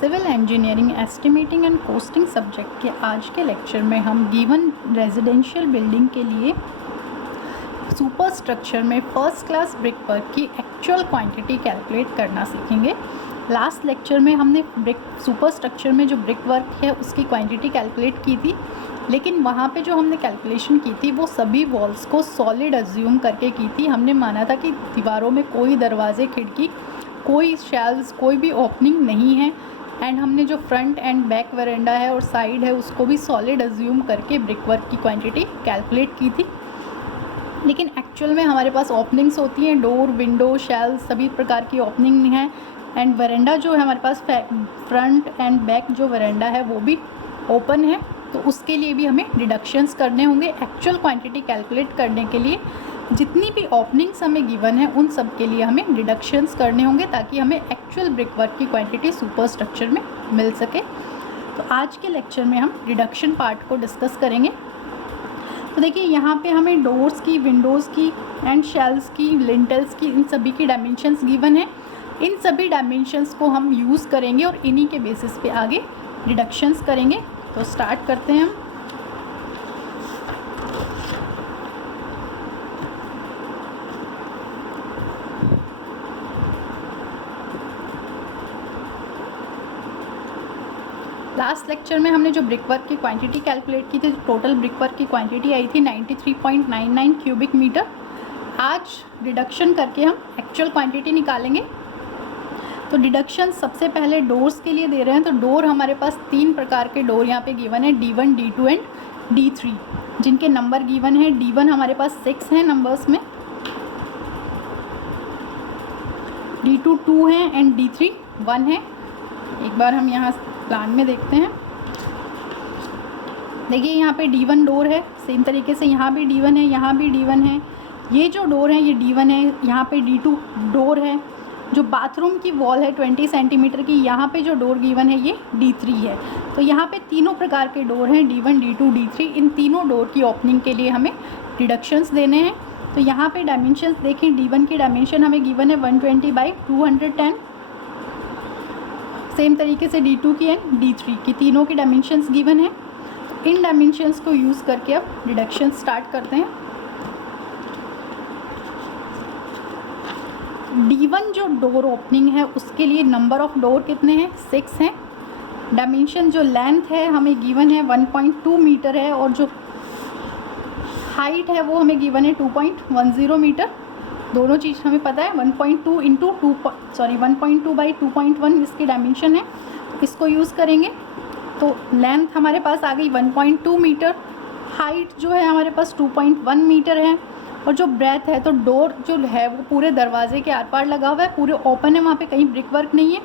Civil engineering estimating and costing subject के आज के लेक्चर में हम गिवन रेजिडेंशियल बिल्डिंग के लिए सुपर स्ट्रक्चर में फर्स्ट क्लास ब्रिक वर्क की एक्चुअल क्वांटिटी कैलकुलेट करना सीखेंगे। लास्ट लेक्चर में हमने सुपर स्ट्रक्चर में जो ब्रिक वर्क है उसकी क्वांटिटी कैलकुलेट की थी, लेकिन वहाँ पे जो हमने कैलकुलेशन की थी वो सभी वॉल्स को सॉलिड अज्यूम करके की थी। हमने माना था कि दीवारों में कोई दरवाजे, खिड़की, कोई शेल्व्स, कोई भी ओपनिंग नहीं है, एंड हमने जो फ्रंट एंड बैक वरांडा है और साइड है उसको भी सॉलिड अज्यूम करके ब्रिक वर्क की क्वांटिटी कैलकुलेट की थी। लेकिन एक्चुअल में हमारे पास ओपनिंग्स होती हैं, डोर, विंडो, शेल्व्स, सभी प्रकार की ओपनिंग है, एंड वरांडा जो है हमारे पास फ्रंट एंड बैक जो वरांडा है वो भी ओपन है। तो उसके लिए भी हमें डिडक्शंस करने होंगे। एक्चुअल क्वांटिटी कैलकुलेट करने के लिए जितनी भी ओपनिंग्स हमें गिवन है उन सब के लिए हमें डिडक्शंस करने होंगे ताकि हमें एक्चुअल ब्रिक वर्क की क्वांटिटी सुपर स्ट्रक्चर में मिल सके। तो आज के लेक्चर में हम डिडक्शन पार्ट को डिस्कस करेंगे। तो देखिए यहाँ पे हमें डोर्स की, विंडोज़ की एंड शेल्व्स की, लिंटल्स की, इन सभी की डायमेंशंस गिवन है। इन सभी डायमेंशंस को हम यूज़ करेंगे और इन्हीं के बेसिस पे आगे डिडक्शंस करेंगे। तो स्टार्ट करते हैं हम। लास्ट लेक्चर में हमने जो ब्रिक वर्क की क्वांटिटी कैलकुलेट की थी, टोटल ब्रिक वर्क की क्वांटिटी आई थी 93.99 क्यूबिक मीटर। आज डिडक्शन करके हम एक्चुअल क्वांटिटी निकालेंगे। तो डिडक्शन सबसे पहले डोर्स के लिए दे रहे हैं। तो डोर हमारे पास तीन प्रकार के डोर यहाँ पे गिवन है, D1, D2 एंड D3, जिनके नंबर गिवन है। D1 हमारे पास 6 हैं नंबर्स में, D2 2 हैं एंड D3 1 है। एक बार हम यहाँ प्लान में देखते हैं। देखिए यहाँ पे D1 डोर है, सेम तरीके से यहाँ भी D1 है, यहाँ भी D1 है। ये जो डोर है ये D1 है, यहाँ पे D2 डोर है। जो बाथरूम की वॉल है 20 सेंटीमीटर की, यहाँ पे जो डोर गिवन है ये D3 है। तो यहाँ पे तीनों प्रकार के डोर हैं, D1, D2, D3। इन तीनों डोर की ओपनिंग के लिए हमें डिडक्शंस देने हैं। तो यहाँ पे डायमेंशंस देखें, D1 की डायमेंशन हमें गिवन है 120 बाई 210। सेम तरीके से D2 की एंड D3 की, तीनों की डायमेंशंस गिवन है। इन डायमेंशंस को यूज़ करके अब डिडक्शन स्टार्ट करते हैं। D1 जो डोर ओपनिंग है उसके लिए नंबर ऑफ डोर कितने हैं? 6 हैं। डायमेंशन जो लेंथ है हमें गिवन है 1.2 मीटर है, और जो हाइट है वो हमें गिवन है 2.10 मीटर। दोनों चीज़ हमें पता है। 1.2 इंटू 1.2 बाई 2.1 इसकी डायमेंशन है, इसको यूज़ करेंगे। तो लेंथ हमारे पास आ गई 1.2 मीटर, हाइट जो है हमारे पास 2.1 मीटर है, और जो ब्रेथ है, तो डोर जो है वो पूरे दरवाजे के आर पार लगा हुआ है, पूरे ओपन है, वहाँ पे कहीं ब्रिक वर्क नहीं है।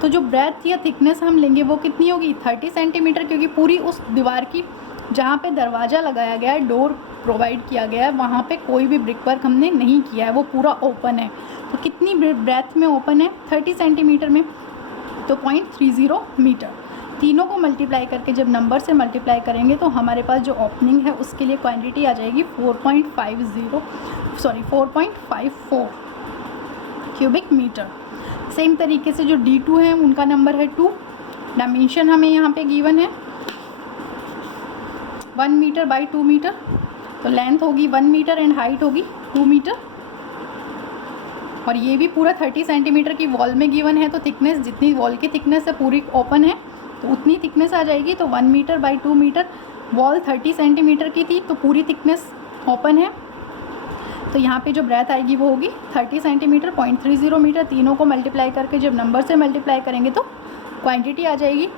तो जो ब्रेथ या थिकनेस हम लेंगे वो कितनी होगी? 30 सेंटीमीटर, क्योंकि पूरी उस दीवार की जहाँ पे दरवाज़ा लगाया गया है, डोर प्रोवाइड किया गया है, वहाँ पे कोई भी ब्रिक वर्क हमने नहीं किया है, वो पूरा ओपन है। तो कितनी ब्रेथ में ओपन है? 30 सेंटीमीटर में, तो 0.30 मीटर। तीनों को मल्टीप्लाई करके जब नंबर से मल्टीप्लाई करेंगे तो हमारे पास जो ओपनिंग है उसके लिए क्वांटिटी आ जाएगी 4.54 क्यूबिक मीटर। सेम तरीके से जो D2 है उनका नंबर है 2। डायमेंशन हमें यहाँ पे गिवन है 1 मीटर बाई 2 मीटर। तो लेंथ होगी 1 मीटर एंड हाइट होगी 2 मीटर, और ये भी पूरा 30 सेंटीमीटर की वॉल में गिवन है। तो थिकनेस, जितनी वॉल की थिकनेस है पूरी ओपन है तो उतनी थिकनेस आ जाएगी। तो 1 metre by 2 metre, wall 30 centimetre की थी तो पूरी थिकनेस ओपन है। तो यहाँ पे जो ब्रेथ आएगी वो होगी 30 सेंटीमीटर, 0.30 मीटर। तीनों को मल्टीप्लाई करके जब नंबर से मल्टीप्लाई करेंगे तो क्वांटिटी आ जाएगी।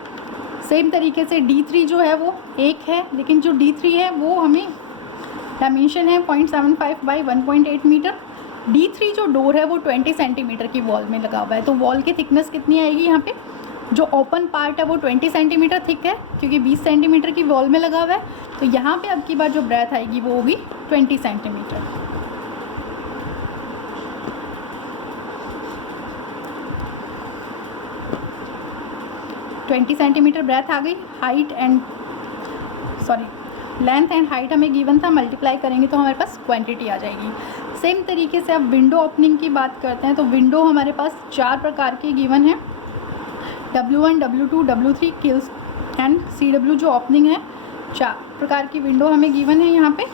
सेम तरीके से D3 जो है वो 1 है, लेकिन जो D3 है वो हमें डायमेंशन है 0.75 बाई 1.8 मीटर। D3 जो डोर है वो 20 सेंटीमीटर की वॉल में लगा हुआ है। तो वॉल की थिकनेस कितनी आएगी? यहाँ पे जो ओपन पार्ट है वो 20 सेंटीमीटर थिक है, क्योंकि 20 सेंटीमीटर की वॉल में लगा हुआ है। तो यहाँ पे अब की बार जो ब्रेथ आएगी वो होगी 20 सेंटीमीटर। ब्रेथ आ गई। Height and length and height हमें गिवन था, मल्टीप्लाई करेंगे तो हमारे पास क्वांटिटी आ जाएगी। सेम तरीके से अब विंडो ओपनिंग की बात करते हैं। तो विंडो हमारे पास 4 प्रकार की गिवन है। W1, W2, W3 kills and CW जो ओपनिंग है, 4 प्रकार की विंडो हमें गिवन है यहाँ पे,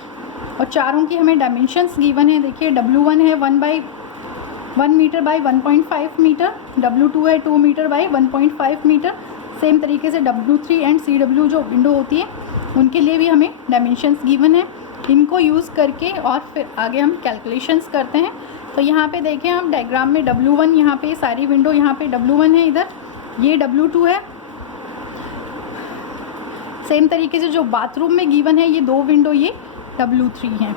और चारों की हमें डायमेंशंस गिवन है। देखिए W1 है 1 मीटर बाई 1.5 मीटर, W2 है 2 मीटर बाई 1.5 मीटर। सेम तरीके से W3 एंड CW जो विंडो होती है उनके लिए भी हमें डायमेंशंस गिवन है। इनको यूज़ करके और फिर आगे हम कैलकुलेशंस करते हैं। तो यहाँ पे देखें हम डायग्राम में W1, यहाँ पे सारी विंडो, यहाँ पे W1 है, इधर ये W2 है। सेम तरीके से जो बाथरूम में गिवन है ये 2 विंडो, ये W3 हैं।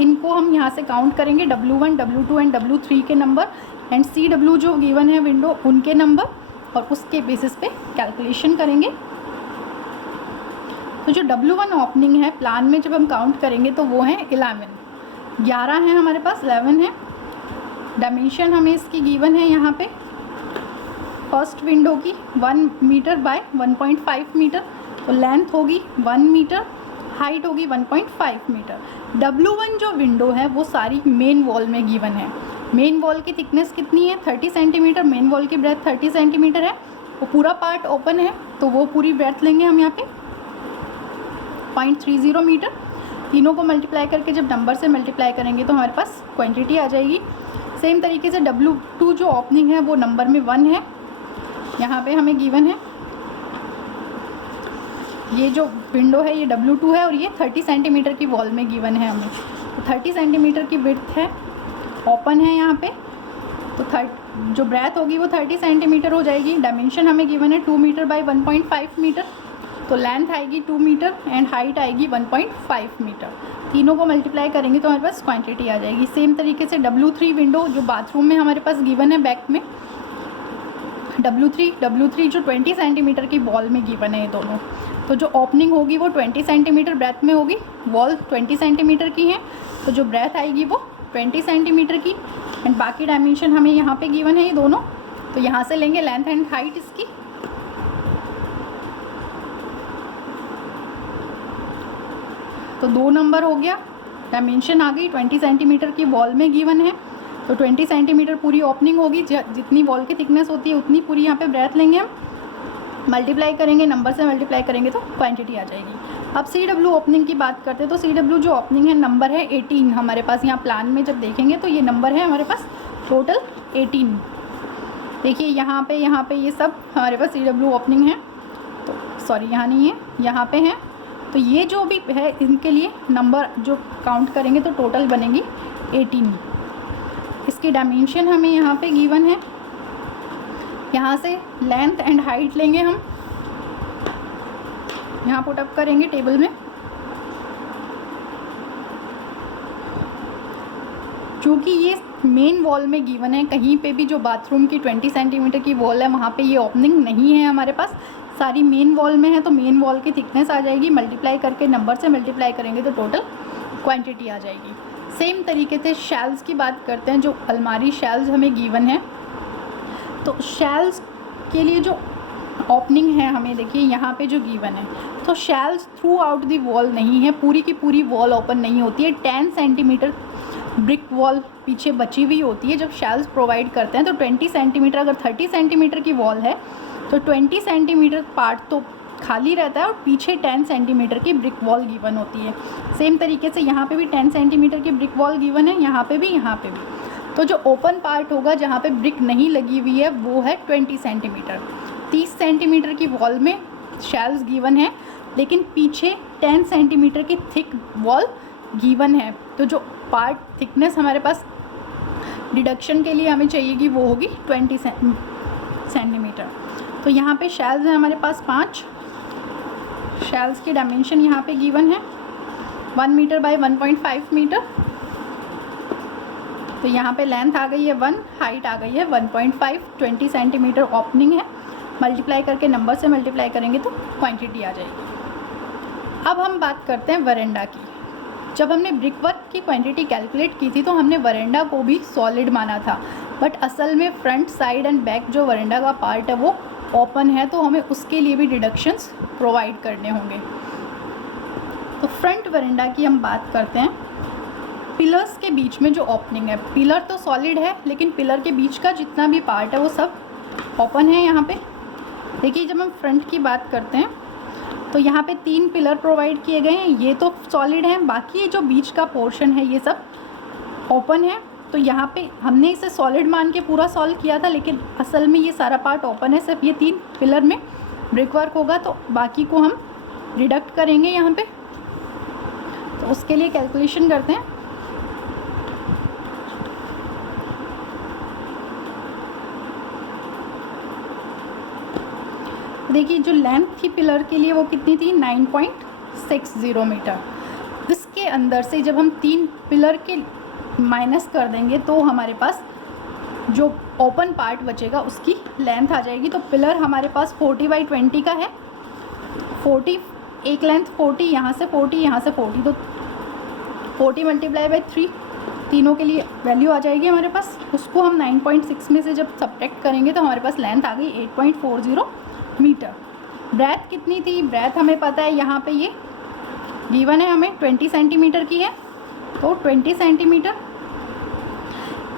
इनको हम यहाँ से काउंट करेंगे W1, W2 एंड W3 के नंबर एंड CW जो गिवन है विंडो उनके नंबर, और उसके बेसिस पे कैलकुलेशन करेंगे। तो जो W1 ओपनिंग है प्लान में जब हम काउंट करेंगे तो वो है 11 है हमारे पास, 11 है। डायमेंशन हमें इसकी गिवन है यहाँ पे, फर्स्ट विंडो की 1 मीटर बाय 1.5 मीटर, तो लेंथ होगी 1 मीटर, हाइट होगी 1.5 मीटर। W1 जो विंडो है वो सारी मेन वॉल में गिवन है। मेन वॉल की थिकनेस कितनी है, 30 सेंटीमीटर, मेन वॉल की ब्रेथ 30 सेंटीमीटर है। वो पूरा पार्ट ओपन है तो वो पूरी ब्रेथ लेंगे हम यहाँ पे 0.30 मीटर। तीनों को मल्टीप्लाई करके जब नंबर से मल्टीप्लाई करेंगे तो हमारे पास क्वांटिटी आ जाएगी। सेम तरीके से W2 जो ओपनिंग है वो नंबर में 1 है, यहाँ पे हमें गिवन है। ये जो विंडो है ये W2 है और ये 30 सेंटीमीटर की वॉल में गिवन है हमें। तो 30 सेंटीमीटर की विड्थ है, ओपन है यहाँ पे, तो जो ब्रेथ होगी वो 30 सेंटीमीटर हो जाएगी। डायमेंशन हमें गिवन है 2 मीटर बाई 1.5 मीटर, तो लेंथ आएगी 2 मीटर एंड हाइट आएगी 1.5 मीटर। तीनों को मल्टीप्लाई करेंगे तो हमारे पास क्वांटिटी आ जाएगी। सेम तरीके से W3 विंडो जो बाथरूम में हमारे पास गिवन है बैक में, W3 जो 20 सेंटीमीटर की वॉल में गिवन है ये दोनों। तो जो ओपनिंग होगी वो 20 सेंटीमीटर ब्रेथ में होगी, वॉल 20 सेंटीमीटर की है, तो जो ब्रेथ आएगी वो 20 सेंटीमीटर की एंड बाकी डायमेंशन हमें यहाँ पे गिवन है ये दोनों। तो यहाँ से लेंगे लेंथ एंड हाइट इसकी, तो 2 नंबर हो गया। डायमेंशन आ गई 20 सेंटीमीटर की वॉल में गिवन है, तो 20 सेंटीमीटर पूरी ओपनिंग होगी, जितनी वॉल की थिकनेस होती है उतनी पूरी यहाँ पे ब्रेथ लेंगे हम, मल्टीप्लाई करेंगे, नंबर से मल्टीप्लाई करेंगे तो क्वांटिटी आ जाएगी। अब CW ओपनिंग की बात करते हैं, तो CW जो ओपनिंग है नंबर है 18 हमारे पास। यहाँ प्लान में जब देखेंगे तो ये नंबर है हमारे पास टोटल 18। देखिए यहाँ पे ये सब हमारे पास CW ओपनिंग है, तो सॉरी यहाँ नहीं है, यहाँ पे है। तो ये जो भी है इनके लिए नंबर जो काउंट करेंगे तो टोटल बनेगी 18। इसकी डायमेंशन हमें यहाँ पे गिवन है, यहाँ से लेंथ एंड हाइट लेंगे हम, यहाँ पुटअप करेंगे टेबल में। चूँकि ये मेन वॉल में गिवन है, कहीं पे भी जो बाथरूम की 20 सेंटीमीटर की वॉल है वहाँ पे ये ओपनिंग नहीं है हमारे पास, सारी मेन वॉल में है। तो मेन वॉल की थिकनेस आ जाएगी, मल्टीप्लाई करके नंबर से मल्टीप्लाई करेंगे तो टोटल क्वांटिटी आ जाएगी। सेम तरीके से शेल्स की बात करते हैं, जो अलमारी शेल्स हमें गिवन है। तो शेल्स के लिए जो ओपनिंग है हमें देखिए यहाँ पे जो गिवन है, तो shells through out the wall नहीं है, पूरी की पूरी वॉल ओपन नहीं होती है। 10 सेंटीमीटर ब्रिक वॉल पीछे बची हुई होती है जब शेल्स प्रोवाइड करते हैं। तो 20 सेंटीमीटर, अगर 30 सेंटीमीटर की वॉल है तो 20 सेंटीमीटर पार्ट तो खाली रहता है और पीछे 10 सेंटीमीटर की ब्रिक वॉल गिवन होती है। सेम तरीके से यहाँ पे भी 10 सेंटीमीटर की ब्रिक वॉल गिवन है, यहाँ पे भी, यहाँ पे भी। तो जो ओपन पार्ट होगा जहाँ पे ब्रिक नहीं लगी हुई है वो है 20 सेंटीमीटर। 30 सेंटीमीटर की वॉल में शेल्स गिवन है, लेकिन पीछे 10 सेंटीमीटर की थिक वॉल गिवन है। तो जो पार्ट थिकनेस हमारे पास डिडक्शन के लिए हमें चाहिएगी वो होगी 20 सेंटीमीटर। तो यहाँ पे शेल्स है हमारे पास 5। शेल्स की डायमेंशन यहाँ पे गिवन है 1 मीटर बाई 1.5 मीटर। तो यहाँ पे लेंथ आ गई है 1, हाइट आ गई है 1.5, 20 सेंटीमीटर ओपनिंग है। मल्टीप्लाई करके नंबर से मल्टीप्लाई करेंगे तो क्वांटिटी आ जाएगी। अब हम बात करते हैं वरेंडा की। जब हमने ब्रिक वर्क की क्वांटिटी कैलकुलेट की थी तो हमने वरेंडा को भी सॉलिड माना था, बट असल में फ्रंट, साइड एंड बैक जो वरेंडा का पार्ट है वो ओपन है, तो हमें उसके लिए भी डिडक्शंस प्रोवाइड करने होंगे। तो फ्रंट वरेंडा की हम बात करते हैं। पिलर्स के बीच में जो ओपनिंग है, पिलर तो सॉलिड है लेकिन पिलर के बीच का जितना भी पार्ट है वो सब ओपन है यहाँ पे। देखिए जब हम फ्रंट की बात करते हैं तो यहाँ पे 3 पिलर प्रोवाइड किए गए हैं, ये तो सॉलिड हैं, बाकी जो बीच का पोर्शन है ये सब ओपन है। तो यहाँ पे हमने इसे सॉलिड मान के पूरा सॉल्व किया था, लेकिन असल में ये सारा पार्ट ओपन है, सिर्फ ये 3 पिलर में ब्रिक वर्क होगा, तो बाकी को हम डिडक्ट करेंगे यहाँ पे। तो उसके लिए कैलकुलेशन करते हैं। देखिए जो लेंथ थी पिलर के लिए वो कितनी थी, 9.60 मीटर। इसके अंदर से जब हम 3 पिलर के माइनस कर देंगे तो हमारे पास जो ओपन पार्ट बचेगा उसकी लेंथ आ जाएगी। तो पिलर हमारे पास 40/20 का है, 40 एक लेंथ 40, यहाँ से 40, यहाँ से 40, तो 40 × 3 तीनों के लिए वैल्यू आ जाएगी हमारे पास। उसको हम 9.6 में से जब सब्ट्रैक्ट करेंगे तो हमारे पास लेंथ आ गई 8.40 मीटर। ब्रेथ कितनी थी, ब्रेथ हमें पता है, यहाँ पे ये गिवन है हमें 20 सेंटीमीटर की है, तो 20 सेंटीमीटर।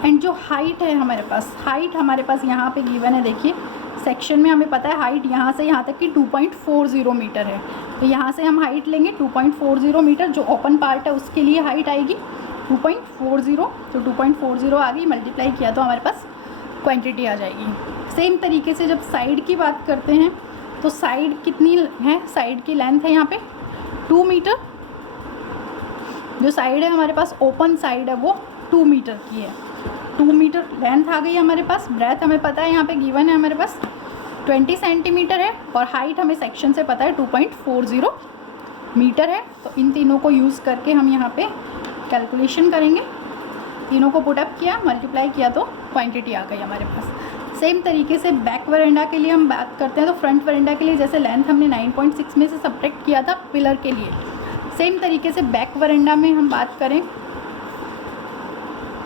एंड जो हाइट है हमारे पास यहाँ पे गिवन है, देखिए सेक्शन में हमें पता है हाइट यहाँ से यहाँ तक की 2.40 मीटर है। तो यहाँ से हम हाइट लेंगे 2.40 मीटर, जो ओपन पार्ट है उसके लिए हाइट आएगी 2.40, तो 2.40 आ गई, मल्टीप्लाई किया तो हमारे पास क्वांटिटी आ जाएगी। सेम तरीके से जब साइड की बात करते हैं तो साइड कितनी है, साइड की लेंथ है यहाँ पे 2 मीटर। जो साइड है हमारे पास ओपन साइड है वो 2 मीटर की है, 2 मीटर लेंथ आ गई हमारे पास। ब्रेथ हमें पता है यहाँ पे गिवन है हमारे पास 20 सेंटीमीटर है, और हाइट हमें सेक्शन से पता है 2.40 मीटर है। तो इन तीनों को यूज़ करके हम यहाँ पे कैलकुलेशन करेंगे। तीनों को पुटअप किया, मल्टीप्लाई किया तो क्वांटिटी आ गई हमारे पास। सेम तरीके से बैक वरेंडा के लिए हम बात करते हैं, तो फ्रंट वरेंडा के लिए जैसे लेंथ हमने 9.6 में से सब्ट्रैक्ट किया था पिलर के लिए, सेम तरीके से बैक वरेंडा में हम बात करें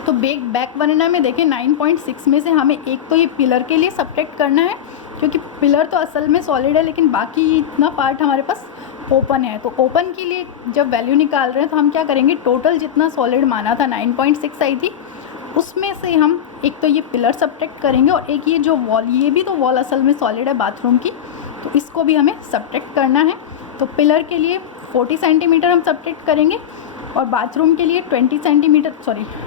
तो बैक वरेंडा में देखिए 9.6 में से हमें एक तो ये पिलर के लिए सब्ट्रैक्ट करना है, क्योंकि पिलर तो असल में सॉलिड है लेकिन बाकी इतना पार्ट हमारे पास ओपन है। तो ओपन के लिए जब वैल्यू निकाल रहे हैं तो हम क्या करेंगे, टोटल जितना सॉलिड माना था 9.6 आई थी, उसमें से हम एक तो ये पिलर सब्ट्रैक्ट करेंगे, और एक ये जो वॉल, ये भी तो वॉल असल में सॉलिड है बाथरूम की, तो इसको भी हमें सब्ट्रैक्ट करना है। तो पिलर के लिए 40 सेंटीमीटर हम सब्ट्रैक्ट करेंगे, और बाथरूम के लिए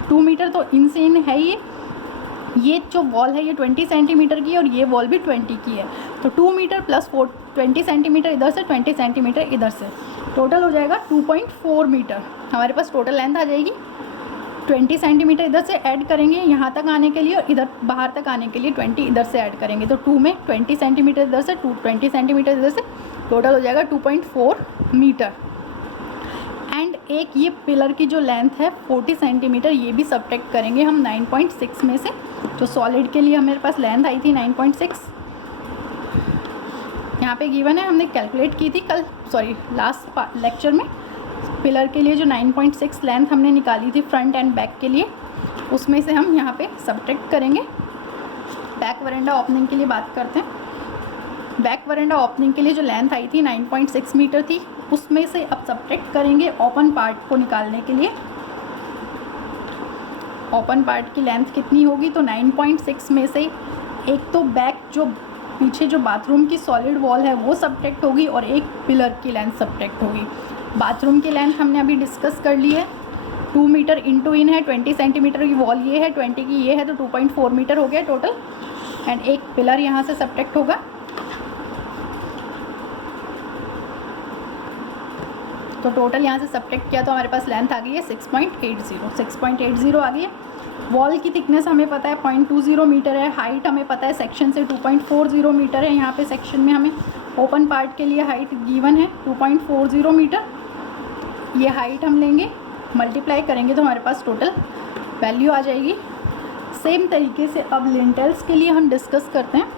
2 मीटर, तो इनसे है ये जो वॉल है ये 20 सेंटीमीटर की है, और ये वॉल भी 20 की है। तो 2 मीटर प्लस 20 सेंटीमीटर इधर से, 20 सेंटीमीटर इधर से, टोटल हो जाएगा 2.4 मीटर। हमारे पास टोटल लेंथ आ जाएगी। 20 सेंटीमीटर इधर से ऐड करेंगे यहाँ तक आने के लिए, और इधर बाहर तक आने के लिए 20 इधर से ऐड करेंगे, तो 2 में 20 सेंटीमीटर इधर से, 20 सेंटीमीटर इधर से, टोटल हो जाएगा 2.4 मीटर। एंड एक ये पिलर की जो लेंथ है 40 सेंटीमीटर, ये भी सब्ट्रैक्ट करेंगे हम 9.6 में से। जो सॉलिड के लिए हमारे पास लेंथ आई थी 9.6, यहाँ पे गिवन है, हमने कैलकुलेट की थी लास्ट लेक्चर में। पिलर के लिए जो 9.6 लेंथ हमने निकाली थी फ्रंट एंड बैक के लिए, उसमें से हम यहाँ पे सब्ट्रैक्ट करेंगे। बैक वरेंडा ओपनिंग के लिए बात करते हैं। बैक वरेंडा ओपनिंग के लिए जो लेंथ आई थी 9.6 मीटर थी, उसमें से अब सब्ट्रैक्ट करेंगे ओपन पार्ट को निकालने के लिए। ओपन पार्ट की लेंथ कितनी होगी, तो 9.6 में से एक तो बैक जो पीछे जो बाथरूम की सॉलिड वॉल है वो सब्ट्रैक्ट होगी, और एक पिलर की लेंथ सब्ट्रैक्ट होगी। बाथरूम की लेंथ हमने अभी डिस्कस कर ली है, 2 मीटर इंटू इन है, 20 सेंटीमीटर की वॉल ये है, 20 की ये है, तो 2.4 मीटर हो गया टोटल। एंड एक पिलर यहाँ से सब्ट्रैक्ट होगा, तो टोटल यहाँ से सब्ट्रैक्ट किया तो हमारे पास लेंथ आ गई है 6.80 आ गई है। वॉल की थिकनेस हमें पता है 0.20 मीटर है, हाइट हमें पता है सेक्शन से 2.40 मीटर है। यहाँ पे सेक्शन में हमें ओपन पार्ट के लिए हाइट गिवन है 2.40 मीटर। ये हाइट हम लेंगे, मल्टीप्लाई करेंगे तो हमारे पास टोटल वैल्यू आ जाएगी। सेम तरीके से अब लिंटल्स के लिए हम डिस्कस करते हैं।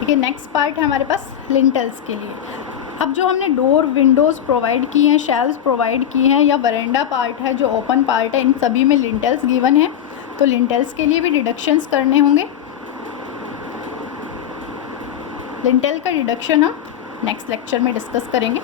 ठीक है, नेक्स्ट पार्ट है हमारे पास लिंटल्स के लिए। अब जो हमने डोर विंडोज़ प्रोवाइड की हैं, शेल्स प्रोवाइड की हैं, या वरेंडा पार्ट है जो ओपन पार्ट है, इन सभी में लिंटल्स गिवन है, तो लिंटल्स के लिए भी डिडक्शंस करने होंगे। लिंटल का डिडक्शन हम नेक्स्ट लेक्चर में डिस्कस करेंगे।